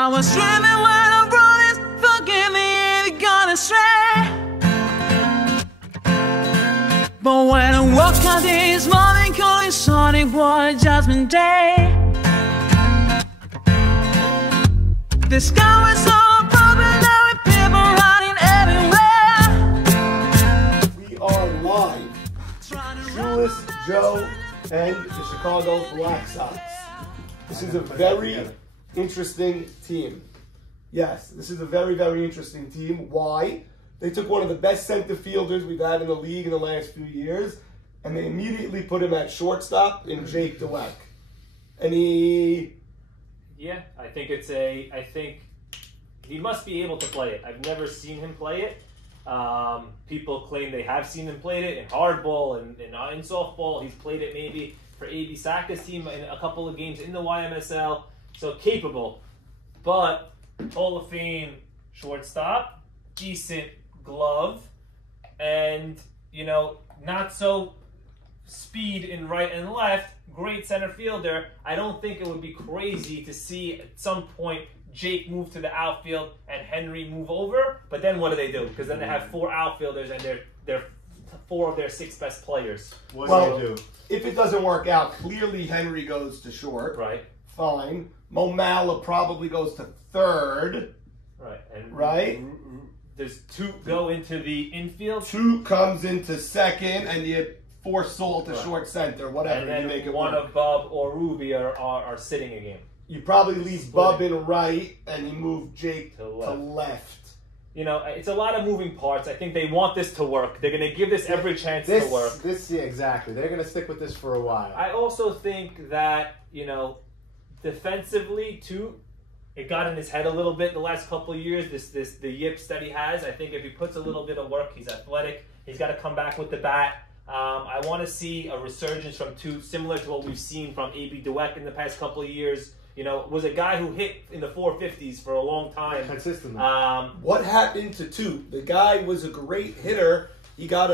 I was dreaming when I wrote this. Forgive me if you're gonna stray. But when I woke up this morning, calling sunny boy, Judgment Day. The sky was so broken, now with people running everywhere. We are live. Shoeless Joe and the Chicago Black Sox. This is a very interesting team. Yes, this is a very, very interesting team. Why? They took one of the best center fielders we've had in the league in the last few years, and they immediately put him at shortstop in Jake DeWeck. And Yeah, I think he must be able to play it. I've never seen him play it. People claim they have seen him play it in hardball and in softball. He's played it maybe for A.B. Saka's team in a couple of games in the YMSL. So capable. But Hall of Fame shortstop, decent glove, and, not so speed in right and left. Great center fielder. I don't think it would be crazy to see at some point Jake move to the outfield and Henry move over. But then what do they do? Because then they have 4 outfielders and they're 4 of their 6 best players. what do they do? If it doesn't work out, clearly Henry goes to short. Right. Fine. Momala probably goes to third. Right. And right. There's 2 go into the infield. 2 comes into second, and you force Saul to short center, whatever. And then you make it one work. of Bub or Ruby are sitting a game. You probably leave Bub in right, and you move Jake to left. It's a lot of moving parts. I think they want this to work. They're going to give this every chance to work. Yeah, exactly. They're going to stick with this for a while. I also think that, defensively, too, it got in his head a little bit the last couple of years, the yips that he has. I think if he puts a little bit of work, he's athletic. He's got to come back with the bat. I want to see a resurgence from Toot, similar to what we've seen from A.B. DeWeck in the past couple of years. Was a guy who hit in the 450s for a long time. Consistently. What happened to Toot? The guy was a great hitter. He got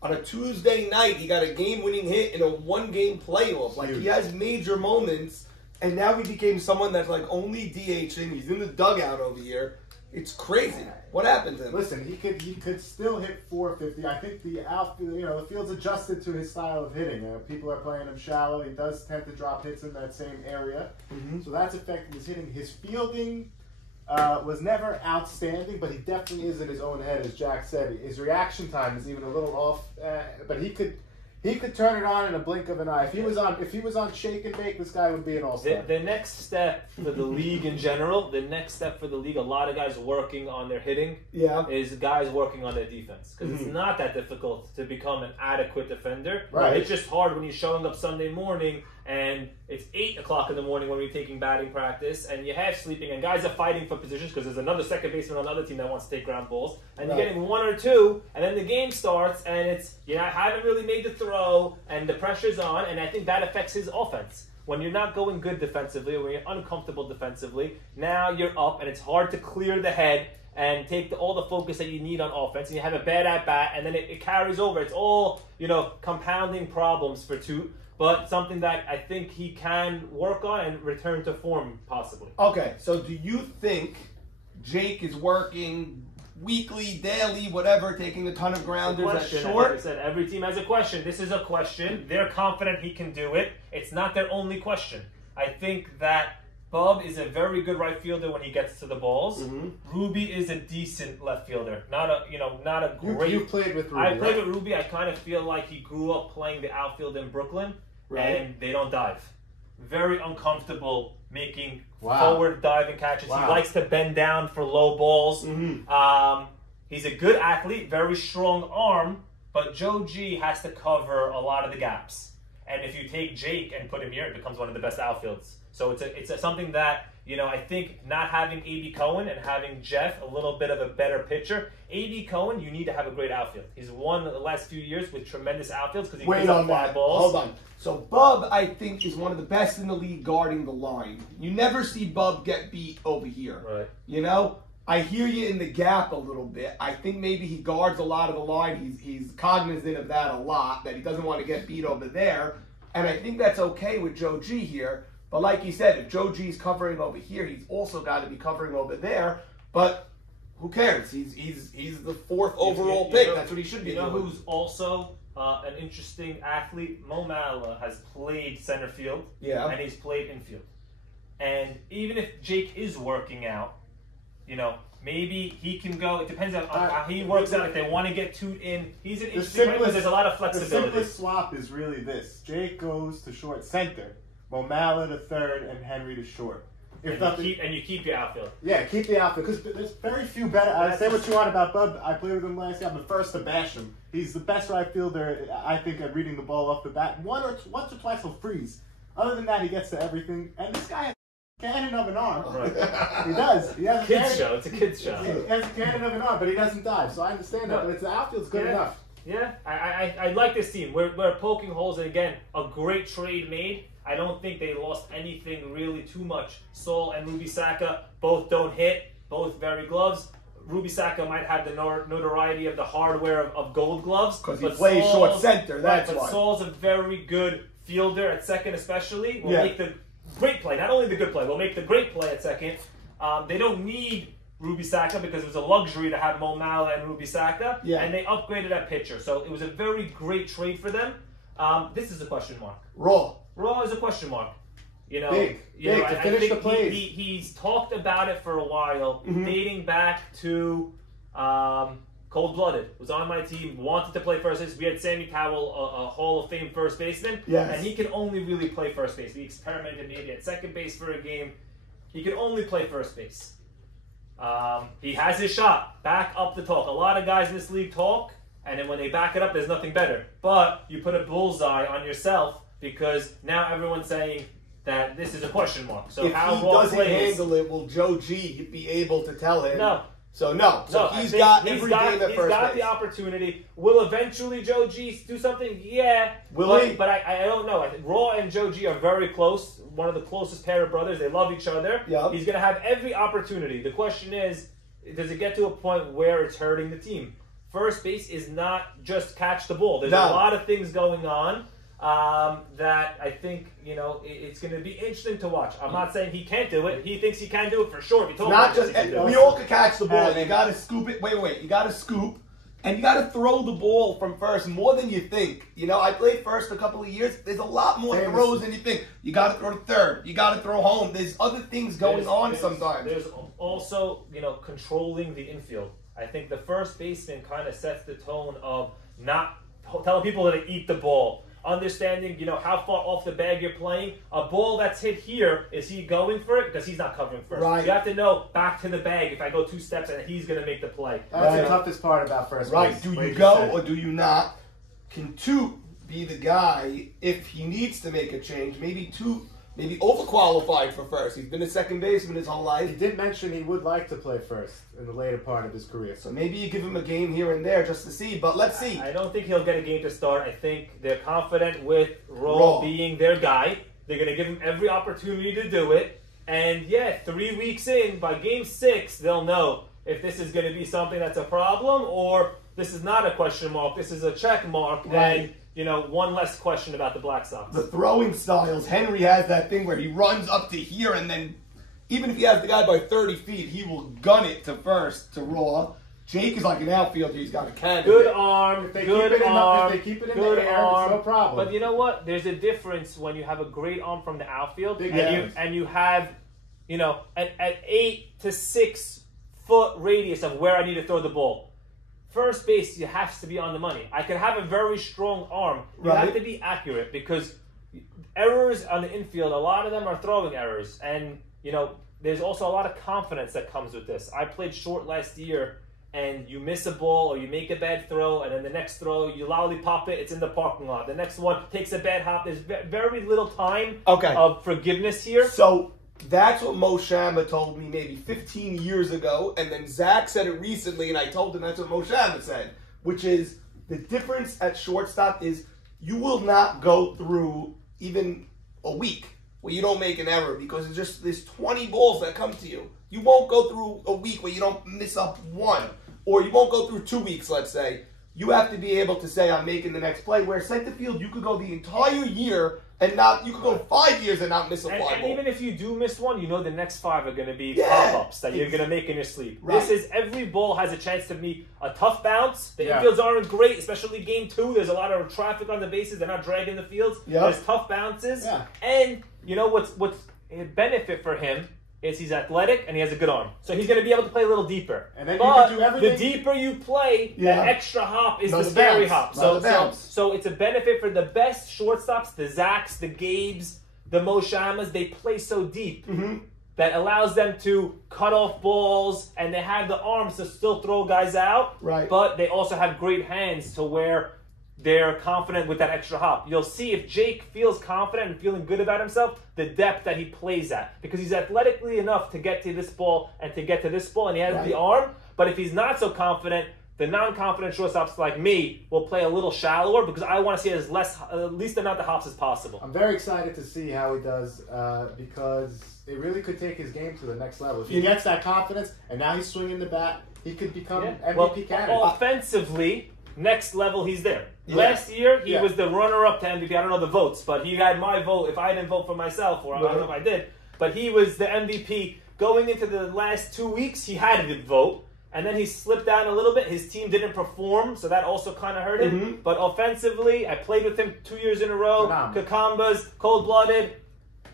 on a Tuesday night, he got a game-winning hit in a 1-game playoff. Like, he has major moments, and now he became someone that's like only DHing. He's in the dugout over here. It's crazy. What happened to him? Listen, he could still hit 450. I think the outfield, the field's adjusted to his style of hitting. People are playing him shallow. He does tend to drop hits in that same area, so that's affecting his hitting. His fielding was never outstanding, but he definitely is in his own head, as Jack said. His reaction time is even a little off, but he could turn it on in a blink of an eye. If he was on shake and bake, this guy would be an all-star. The next step for the league in general, a lot of guys working on their hitting, is guys working on their defense. Because it's not that difficult to become an adequate defender. Right. It's just hard when you're showing up Sunday morning and it's 8 o'clock in the morning when we're taking batting practice and you're half sleeping and guys are fighting for positions because there's another second baseman on the other team that wants to take ground balls and you're getting 1 or 2 and then the game starts and haven't really made the throw and the pressure's on, and I think that affects his offense. When you're not going good defensively or when you're uncomfortable defensively, now you're up and it's hard to clear the head and take all the focus that you need on offense, and you have a bad at-bat, and then it carries over. It's all, compounding problems for Toot, but something that I think he can work on and return to form, possibly. Okay, so do you think Jake is working weekly, daily, whatever, taking a ton of grounders at short? Like I said, every team has a question. This is a question. They're confident he can do it. It's not their only question. I think that Bub is a very good right fielder when he gets to the balls. Ruby is a decent left fielder. Not a great. You played with Ruby. I played with Ruby. I kind of feel like he grew up playing the outfield in Brooklyn, and they don't dive. Very uncomfortable making forward diving catches. He likes to bend down for low balls. He's a good athlete, very strong arm, but Joe G has to cover a lot of the gaps. And if you take Jake and put him here, it becomes one of the best outfields. So it's something that, I think not having A.B. Cohen and having Jeff, a little bit of a better pitcher. A.B. Cohen, you need to have a great outfield. He's won the last few years with tremendous outfields because he gives up fly balls. Hold on. So Bub, I think, is one of the best in the league guarding the line. You never see Bub get beat over here. Right. I hear you in the gap a little bit. I think maybe he guards a lot of the line. He's cognizant of that a lot, that he doesn't want to get beat over there. And I think that's okay with Joe G here. But like you said, if Joe G's covering over here, he's also got to be covering over there. But who cares? He's the 4th overall pick. That's what he should be doing. You know who's also an interesting athlete? Mo Mala has played center field. Yeah. And he's played infield. And even if Jake is working out, maybe he can go. It depends on how he works out. If they want to get tuned in, he's an interesting player because there's a lot of flexibility. The simplest swap is really this: Jake goes to short center, Momala to third, and Henry to short. You keep your outfield. Yeah, keep the outfield because there's very few better. I say what you want about Bub. I played with him last year. I'm the first to bash him. He's the best right fielder, I think, at reading the ball off the bat. Once or twice he'll freeze. Other than that, he gets to everything. And this guy has a cannon of an arm. Right. He does. He has It's a kid's show. He has a cannon of an arm, but he doesn't dive. So I understand that. But it's the outfield's good enough. Yeah, I like this team. We're poking holes, and again, a great trade made. I don't think they lost anything really too much. Saul and Ruby Saka both don't hit, both very gloves. Ruby Saka might have the notoriety of the hardware of gold gloves. Because he plays short center, that's why. But Saul's a very good fielder at second especially. Will make the great play, not only the good play, will make the great play at second. They don't need Ruby Saka because it was a luxury to have Mo Mala and Ruby Saka. Yeah. And they upgraded at pitcher. So it was a very great trade for them. This is a question mark. Raw is a question mark. Big to finish the plays. He's talked about it for a while, dating back to Cold Blooded. Was on my team, wanted to play first base. We had Sammy Cowell, a Hall of Fame first baseman, and he can only really play first base. We experimented maybe at second base for a game. He can only play first base. He has his shot. Back up the talk. A lot of guys in this league talk, and then when they back it up, there's nothing better. But you put a bullseye on yourself because now everyone's saying that this is a question mark. So if how he Raw doesn't plays, handle it, will Joe G be able to tell him? No. So he's got every game at first base. He's got the opportunity. Will eventually Joe G do something? Yeah. Will he? But I don't know. I think Raw and Joe G are very close. One of the closest pair of brothers. They love each other. Yep. He's going to have every opportunity. The question is, does it get to a point where it's hurting the team? First base is not just catch the ball. There's a lot of things going on that I think, it's going to be interesting to watch. I'm not saying he can't do it. He thinks he can do it for sure. We all can catch the ball. You got to scoop it. Wait. You got to scoop. And you got to throw the ball from first more than you think. I played first for a couple of years. There's a lot more throws than you think. You got to throw to third. You got to throw home. There's other things going on sometimes. There's also, controlling the infield. I think the first baseman kind of sets the tone of not telling people to eat the ball. Understanding, how far off the bag you're playing. A ball that's hit here, is he going for it? Because he's not covering first. Right. You have to know back to the bag if I go 2 steps and he's going to make the play. That's the toughest part about first base. Right. Do you go or do you not? Can Toot be the guy if he needs to make a change? Maybe Toot maybe overqualified for first. He's been a second baseman his whole life. He did mention he would like to play first in the later part of his career. So maybe you give him a game here and there just to see, but let's see. I don't think he'll get a game to start. I think they're confident with Raw being their guy. They're going to give him every opportunity to do it. And 3 weeks in, by game 6, they'll know if this is going to be something that's a problem or this is not a question mark, this is a check mark, and one less question about the Black Sox. The throwing styles, Henry has that thing where he runs up to here and then even if he has the guy by 30 feet, he will gun it to first to Raw. Jake is like an outfielder. He's got a cannon. Good arm. If they keep it in the air, it's no problem. But you know what? There's a difference when you have a great arm from the outfield and you have, an 8 to 6 foot radius of where I need to throw the ball. First base, you have to be on the money. I can have a very strong arm. You have to be accurate because errors on the infield, a lot of them are throwing errors. And, there's also a lot of confidence that comes with this. I played short last year, and you miss a ball or you make a bad throw, and then the next throw, you lollipop it, it's in the parking lot. The next one takes a bad hop. There's very little time of forgiveness here. So that's what Mo Shama told me maybe 15 years ago, and then Zach said it recently, and I told him that's what Mo Shama said, which is the difference at shortstop is you will not go through even a week where you don't make an error because there's 20 balls that come to you. You won't go through a week where you don't miss up one, or you won't go through 2 weeks, let's say. You have to be able to say, I'm making the next play, where center field, you could go the entire year and not you could go 5 years and not miss a fly And ball. even if you do miss one, you know the next 5 are going to be Yeah. pop-ups that you're going to make in your sleep. Right. This is every ball has a chance to be a tough bounce. The Yeah. infields aren't great, especially game 2. There's a lot of traffic on the bases. They're not dragging the fields. Yep. There's tough bounces. Yeah. And you know what's a benefit for him is he's athletic and he has a good arm. So he's going to be able to play a little deeper. And then you but can do everything. the deeper you play, Yeah. the extra hop is the Another scary bounce. hop. Another bounce. So it's a benefit for the best shortstops, the Zacks, the Gabes, the Moshamas. They play so deep that allows them to cut off balls, and they have the arms to still throw guys out. Right. But they also have great hands to where they're confident with that extra hop. You'll see if Jake feels confident and feeling good about himself, the depth that he plays at. Because he's athletically enough to get to this ball and to get to this ball, and he has Right. the arm. But if he's not so confident, the non-confident shortstops like me will play a little shallower because I want to see as least amount of hops as possible. I'm very excited to see how he does because it really could take his game to the next level. If he gets that confidence and now he's swinging the bat, he could become MVP candidate. Offensively, next level, he's there. Yeah. Last year, he Yeah. was the runner-up to MVP. I don't know the votes, but he had my vote. If I didn't vote for myself, or I don't know if I did, but he was the MVP. Going into the last 2 weeks, he had a good vote. And then he slipped down a little bit. His team didn't perform, so that also kind of hurt him. But offensively, I played with him 2 years in a row. Phenomenal. Kakambas, cold-blooded.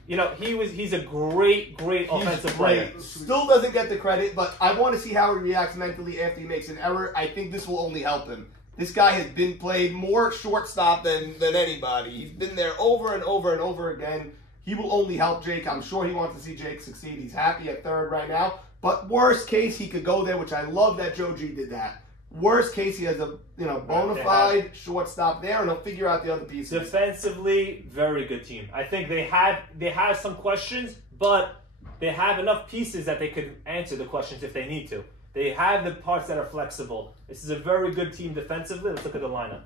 You know, he's a great offensive player. Still doesn't get the credit, but I want to see how he reacts mentally after he makes an error. I think this will only help him. This guy has been played more shortstop than anybody. He's been there over and over and over again. He will only help Jake. I'm sure he wants to see Jake succeed. He's happy at third right now. But worst case, he could go there, which I love that Joe G did that. Worst case, he has a bona fide shortstop there, and he'll figure out the other pieces. Defensively, very good team. I think they have some questions, but they have enough pieces that they could answer the questions if they need to. They have the parts that are flexible. This is a very good team defensively. Let's look at the lineup.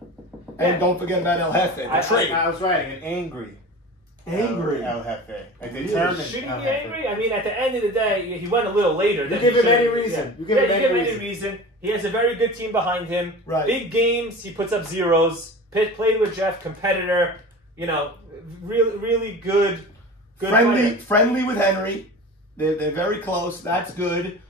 And don't forget about El Jefe, the trade. I was writing an angry El Jefe. A determined Should he El be Jefe. angry? I mean, at the end of the day, he went a little later. You give him any reason. You give him any reason. He has a very good team behind him. Right. Big games, he puts up zeros. Played with Jeff, competitor. You know, really good player. Friendly with Henry. They're very close. That's good.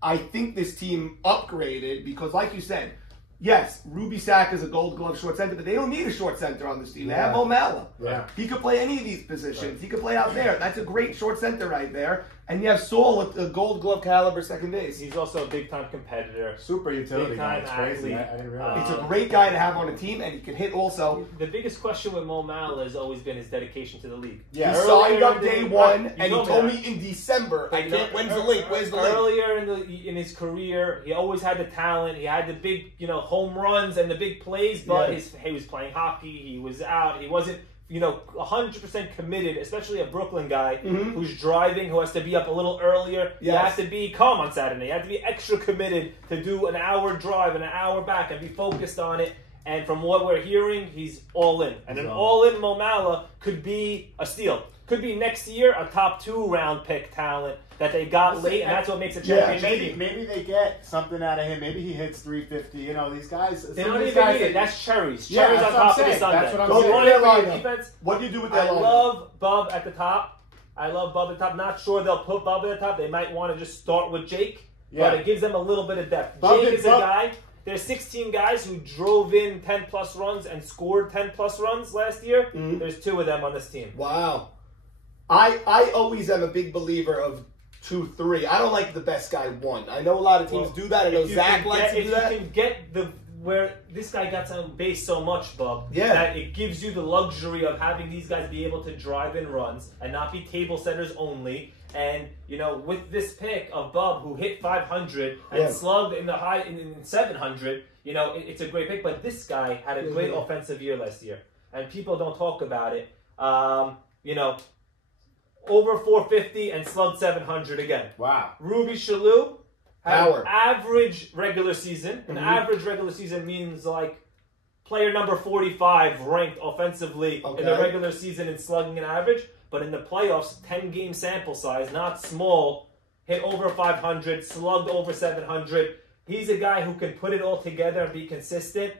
I think this team upgraded because, like you said, yes, Ruby Sack is a Gold Glove short center, but they don't need a short center on this team. They have O'Malley. Yeah. He could play any of these positions. He could play out there. That's a great short center right there. And you have Saul with a Gold Glove caliber second base. He's also a big-time competitor. Super utility guy. Big-time It's crazy. athlete. I didn't realize. It's a great guy to have on a team, and he can hit also. The biggest question with Mo Mala has always been his dedication to the league. Yeah. He Earlier signed up in the- day one, You and he told told me me in December, I You know, can't, when's the link? Where's the link? Earlier in his career, he always had the talent. He had the big, home runs and the big plays, but Yeah. he was playing hockey. He was out. He wasn't, 100% committed, especially a Brooklyn guy who's driving, who has to be up a little earlier. You Yes. have to be calm on Saturday. You have to be extra committed to do an hour drive and an hour back and be focused on it. And from what we're hearing, he's all in. And an all-in Mo Mala could be a steal. Could be next year a top 2-round pick talent that they got late, and that's what makes a championship team. Maybe they get something out of him. Maybe he hits 350. These guys. They some don't of these even guys need it. That's cherries. Yeah, Cherries on that's what I'm top of the saying. sundae. That's what I'm Go saying. with their Running lineup. defense. What do you do with their I lineup? love Bub at the top. Not sure they'll put Bub at the top. They might want to just start with Jake, Yeah. but it gives them a little bit of depth. Bub Jake is is a Bub. guy. There's 16 guys who drove in 10-plus runs and scored 10-plus runs last year. There's 2 of them on this team. Wow. I always am a big believer of 2-3. I don't like the best guy 1. I know a lot of teams do that. I know If you Zach can likes get- to do that. If you can get where this guy got on base so much, Bub, Yeah. that it gives you the luxury of having these guys be able to drive in runs and not be table setters only. And with this pick of Bub, who hit 500 and slugged in the high in 700, it's a great pick. But this guy had a great offensive year last year, and people don't talk about it. Over 450 and slugged 700 again. Wow. Ruby Shalou had Power. an average regular season. An average regular season means like player number 45 ranked offensively in the Okay. regular season in slugging and average. But in the playoffs, 10-game sample size, not small, hit over 500, slugged over 700. He's a guy who can put it all together and be consistent.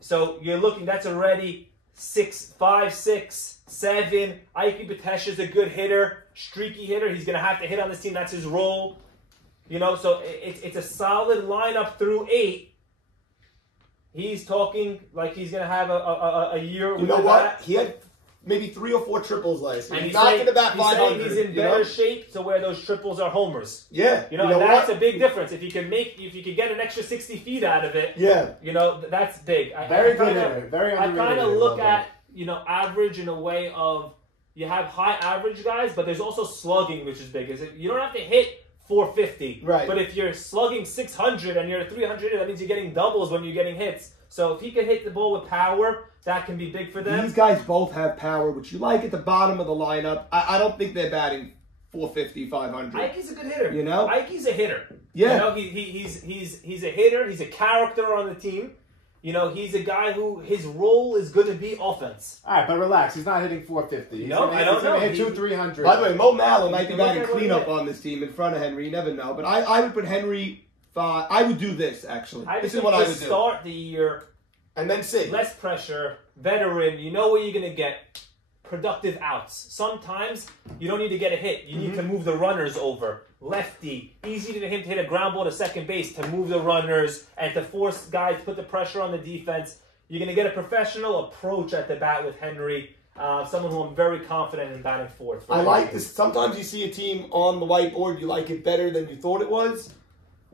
So you're looking, that's already 5, 6, 7. Ike Batesha's a good hitter, streaky hitter. He's going to have to hit on this team. That's his role. You know, so it's a solid lineup through 8. He's talking like he's going to have a year. You know what? He had maybe 3 or 4 triples last year. And He's not going to bat he's 500. He's in better shape to where those triples are homers. Yeah. You know, that's a big difference. If you can get an extra 60 feet out of it, yeah. You know, that's big. Very good hitter. Very underrated. I kind of look at, you know, average in a way of you have high average guys, but there's also slugging, which is big. Is it, you don't have to hit 450. Right. But if you're slugging 600 and you're 300, that means you're getting doubles when you're getting hits. So if he can hit the ball with power, that can be big for them. These guys both have power, which you like at the bottom of the lineup. I don't think they're batting 450, 500. Ike's a good hitter. You know? Ike's a hitter. Yeah. You know, he's a hitter. He's a character on the team. You know, he's a guy who his role is going to be offense. All right, but relax. He's not hitting 450. He's I don't know. He's hit 200-300. By the way, Mo Mallow might be batting cleanup on this team in front of Henry. You never know. But I would put Henry 5. I would do this, actually. This is what I would do. Start the year. And then see. Less pressure, veteran, you know what you're going to get. Productive outs. Sometimes you don't need to get a hit. You need to move the runners over. Lefty. Easy to him to hit a ground ball to second base to move the runners and to force guys to put the pressure on the defense. You're going to get a professional approach at the bat with Henry. Someone who I'm very confident in batting fourth. I like this. Sometimes you see a team on the whiteboard, you like it better than you thought it was.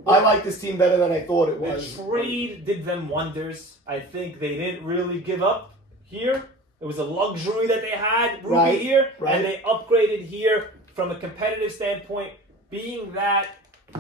I like this team better than I thought it was. The trade did them wonders. I think they didn't really give up here. It was a luxury that they had, Ruby here, and they upgraded here from a competitive standpoint. Being that,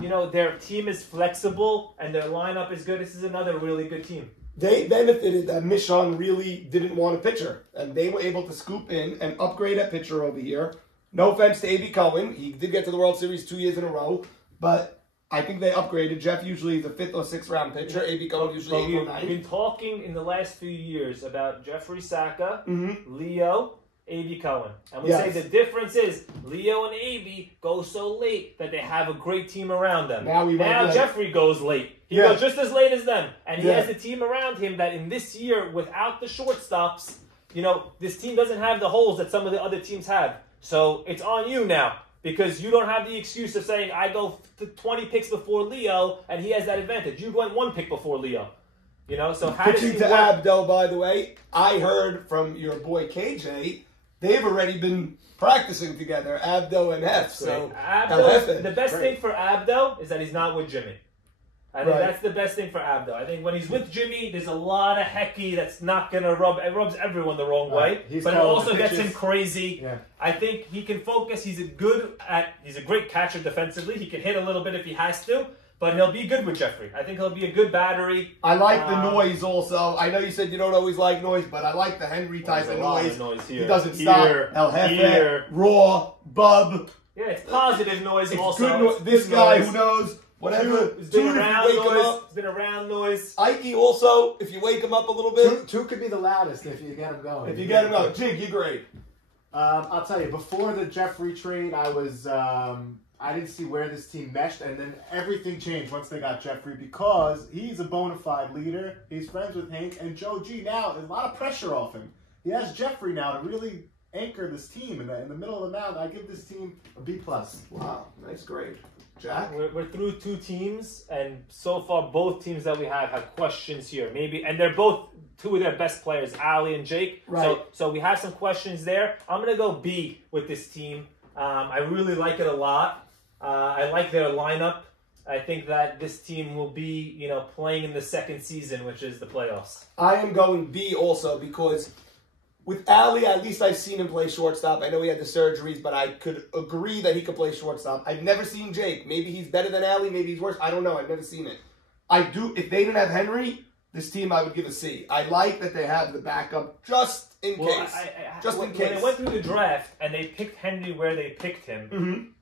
you know, their team is flexible and their lineup is good, this is another really good team. They benefited that Michon really didn't want a pitcher, and they were able to scoop in and upgrade a pitcher over here. No offense to A.B. Cohen. He did get to the World Series 2 years in a row, but I think they upgraded. Jeff usually is a 5th or 6th round pitcher. A.B. Cohen usually 8th or 9th. We've been talking in the last few years about Jeffrey Saka, Leo, A.B. Cohen. And we say the difference is Leo and A.B. go so late that they have a great team around them. Now Jeffrey goes late. He goes just as late as them. And he has a team around him that in this year, without the shortstops, you know, this team doesn't have the holes that some of the other teams have. So it's on you now. Because you don't have the excuse of saying, I go 20 picks before Leo, and he has that advantage. You went 1 pick before Leo. You know, so how does he Pitching to Abdo, by the way, I heard from your boy KJ, they've already been practicing together, Abdo and Hef. So Abdo, the best thing for Abdo is that he's not with Jimmy. I think that's the best thing for Abdo. I think when he's with Jimmy, there's a lot of hecky that's not going to rub. It rubs everyone the wrong way, but it also gets him crazy. Yeah. I think he can focus. He's a great catcher defensively. He can hit a little bit if he has to, but he'll be good with Jeffrey. I think he'll be a good battery. I like the noise also. I know you said you don't always like noise, but I like the Henry type of noise. He doesn't stop. El Jefe, Raw, Bub. Yeah, it's positive noise also. Good noise. This guy who knows. Whatever. It's been around noise. Ike also, if you wake him up a little bit. Two could be the loudest if you get him going. If you get him going. Jig, you're great. I'll tell you, before the Jeffrey trade, I didn't see where this team meshed, and then everything changed once they got Jeffrey because he's a bona fide leader. He's friends with Hank, and Joe G now, there's a lot of pressure off him. He has Jeffrey now to really anchor this team in the middle of the mound. I give this team a B+. Wow, nice grade. Jack? We're through 2 teams, and so far both teams that we have questions here. And they're both 2 of their best players, Ali and Jake. Right. So we have some questions there. I'm going to go B with this team. I really like it a lot. I like their lineup. I think that this team will be, you know, playing in the second season, which is the playoffs. I am going B also because with Ali, at least I've seen him play shortstop. I know he had the surgeries, but I could agree that he could play shortstop. I've never seen Jake. Maybe he's better than Ali. Maybe he's worse. I don't know. I've never seen it. I do. If they didn't have Henry, this team I would give a C. I like that they have the backup just in case. When they went through the draft and they picked Henry where they picked him,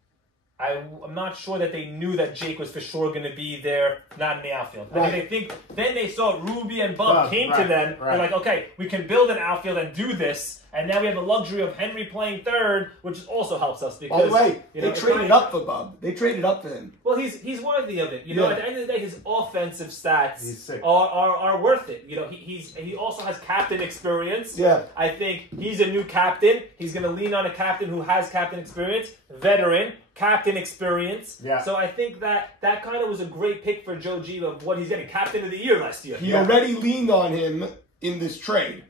I'm not sure that they knew that Jake was for sure going to be there, not in the outfield. Right. I think then they saw Ruby and Bub came to them. Right. They're like, okay, we can build an outfield and do this. And now we have the luxury of Henry playing third, which also helps us because. By the way, they it's traded up for Bub. They traded up for him. Well, he's worthy of it. You know, Yeah. at the end of the day, his offensive stats He's sick. are worth it. You know, he also has captain experience. Yeah. I think he's a new captain. He's going to lean on a captain who has captain experience, veteran, captain experience. Yeah. So I think that kind of was a great pick for Joe G of what he's getting. Captain of the year last year. He already leaned on him in this trade,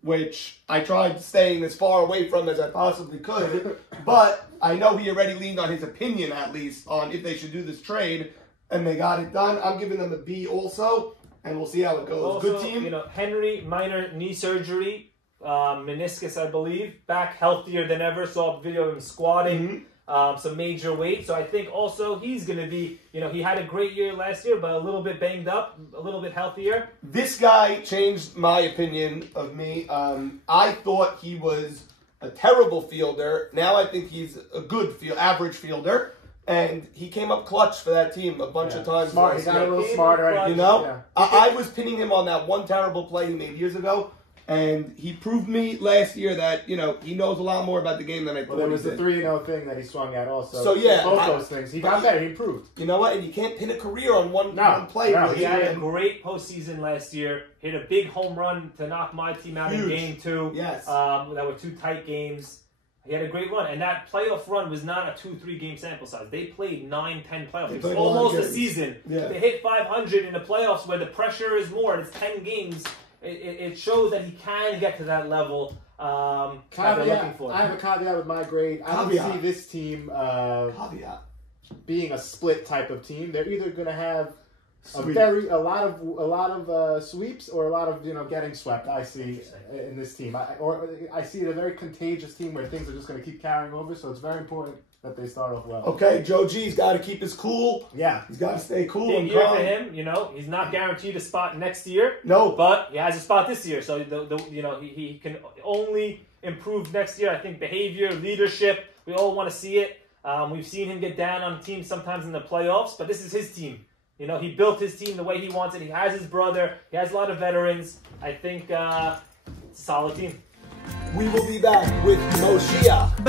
which I tried staying as far away from as I possibly could. But I know he already leaned on his opinion, at least, on if they should do this trade, and they got it done. I'm giving them a B also, and we'll see how it goes. Also, Good team. You know, Henry, minor knee surgery, meniscus, I believe, back healthier than ever. Saw a video of him squatting. Some major weight. So I think also he's going to be, you know, he had a great year last year, but a little bit banged up, a little bit healthier. This guy changed my opinion of me. I thought he was a terrible fielder. Now I think he's a good average fielder. And he came up clutch for that team a bunch of times. Smart. He last got a year. little smarter. You know? Yeah. I was pinning him on that one terrible play he made years ago. And he proved me last year that, you know, he knows a lot more about the game than I thought Well, there was he the did. 3-0 thing that he swung at also. So, yeah, both those things. He got better. He improved. You know what? And you can't pin a career on one play. No, really. He had a great postseason last year. Hit a big home run to knock my team out in Huge. game 2. Yes. That were 2 tight games. He had a great run. And that playoff run was not a 2-3 game sample size. They played 9-10 playoffs. They It was played a lot of almost a games. season. Yeah. They hit 500 in the playoffs where the pressure is more and it's 10 games. It shows that he can get to that level that they're looking for. I have a caveat with my grade. I don't Caveat. see this team Caveat. being a split type of team. They're either going to have Sweep. a lot of sweeps or a lot of getting swept. I see in this team, I see it a very contagious team where things are just going to keep carrying over. So it's very important that they start off well. Okay, Joe G's got to keep his cool. Yeah, He's got to stay cool Big and year calm. for him, you know. He's not guaranteed a spot next year. No. But he has a spot this year, so he can only improve next year. I think behavior, leadership, we all want to see it. We've seen him get down on teams sometimes in the playoffs, but this is his team. You know, he built his team the way he wants it. He has his brother. He has a lot of veterans. I think it's a solid team. We will be back with Moshiach.